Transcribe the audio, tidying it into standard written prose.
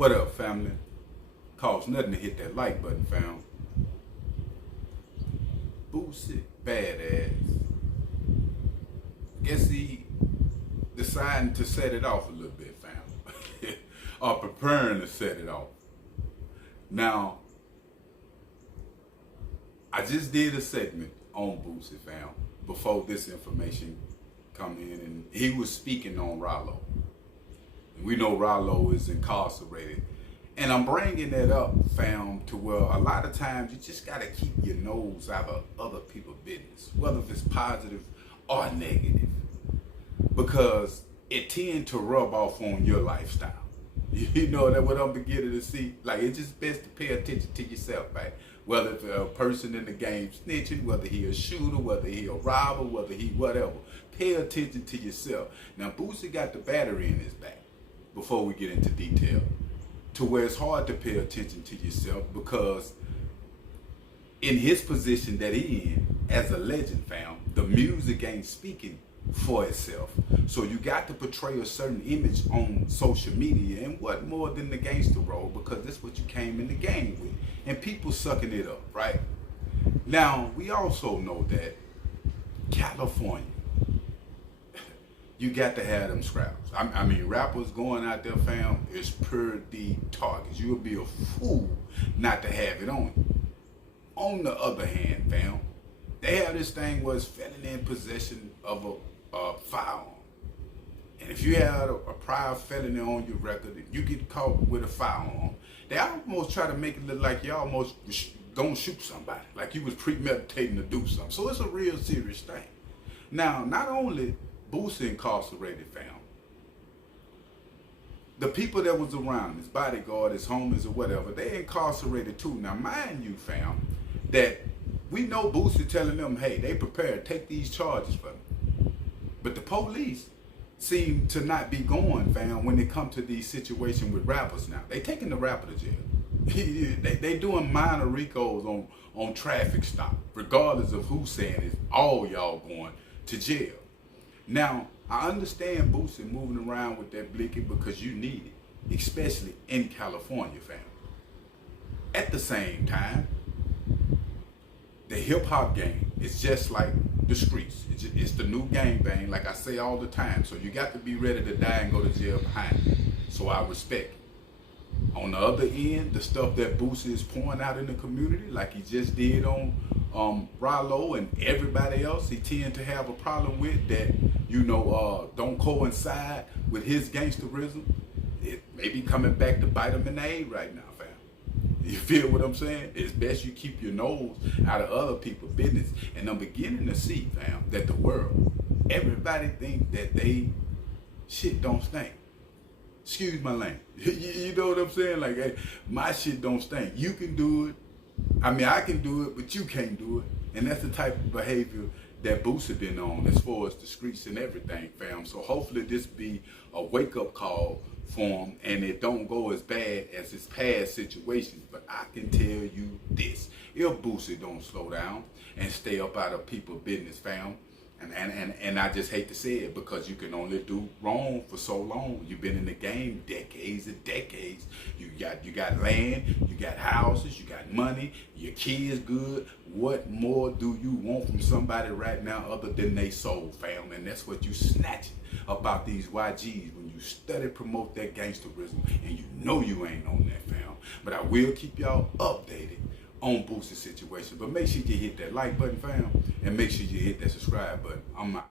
What up, family? Costs nothing to hit that like button, fam. Boosie, badass. Guess he deciding to set it off a little bit, fam. Or preparing to set it off. Now, I just did a segment on Boosie, fam, before this information come in, and he was speaking on Rollo. We know Rollo is incarcerated. And I'm bringing that up, fam, to where a lot of times you just got to keep your nose out of other people's business, whether it's positive or negative, because it tends to rub off on your lifestyle. You know, that what I'm beginning to see. Like, it's just best to pay attention to yourself, right? Whether it's a person in the game snitching, whether he a shooter, whether he a robber, whether he whatever. Pay attention to yourself. Now, Boosie got the battery in his back, before we get into detail, to where it's hard to pay attention to yourself, because in his position that he in as a legend, fam, the music ain't speaking for itself. So you got to portray a certain image on social media, and what more than the gangster role, because that's what you came in the game with, and people sucking it up, right? Now, we also know that California, you got to have them scraps. I mean, rappers going out there, fam, is pretty targets. You would be a fool not to have it on you. On the other hand, fam, they have this thing where it's felony in possession of a firearm. And if you have a prior felony on your record and you get caught with a firearm, they almost try to make it look like you almost gonna shoot somebody, like you was premeditating to do something. So it's a real serious thing. Now, not only Boosie incarcerated, fam, the people that was around, his bodyguard, his homies or whatever, they incarcerated too. Now, mind you, fam, that we know Boosie telling them, hey, they prepared, take these charges for me. But the police seem to not be going, fam, when it come to these situations with rappers now. They taking the rapper to jail. they doing minor RICOs on traffic stop, regardless of who's saying it. All y'all going to jail. Now, I understand Boosie moving around with that Blicky because you need it, especially in California, fam. At the same time, the hip-hop game is just like the streets. It's the new gangbang, like I say all the time. So you got to be ready to die and go to jail behind it. So I respect it. On the other end, the stuff that Boosie is pouring out in the community, like he just did on Rollo and everybody else, he tend to have a problem with that, you know, don't coincide with his gangsterism. It may be coming back to bite him in the A right now, fam. You feel what I'm saying? It's best you keep your nose out of other people's business. And I'm beginning to see, fam, that the world, everybody think that they shit don't stink. Excuse my language. You know what I'm saying? Like, hey, my shit don't stink. You can do it. I mean, I can do it, but you can't do it. And that's the type of behavior that Boosie been on as far as the streets and everything, fam. So hopefully this be a wake-up call for him, and it don't go as bad as his past situations. But I can tell you this: if Boosie don't slow down and stay up out of people's business, fam, and I just hate to say it, because you can only do wrong for so long. You've been in the game decades and decades. You got land, you got houses, you got money, your kids good. What more do you want from somebody right now other than they soul, fam? And that's what you snatching about these YGs when you study promote that gangsterism, and you know you ain't on that, fam. But I will keep y'all updated on Boosie's situation. But make sure you hit that like button, fam, and make sure you hit that subscribe button. I'm out.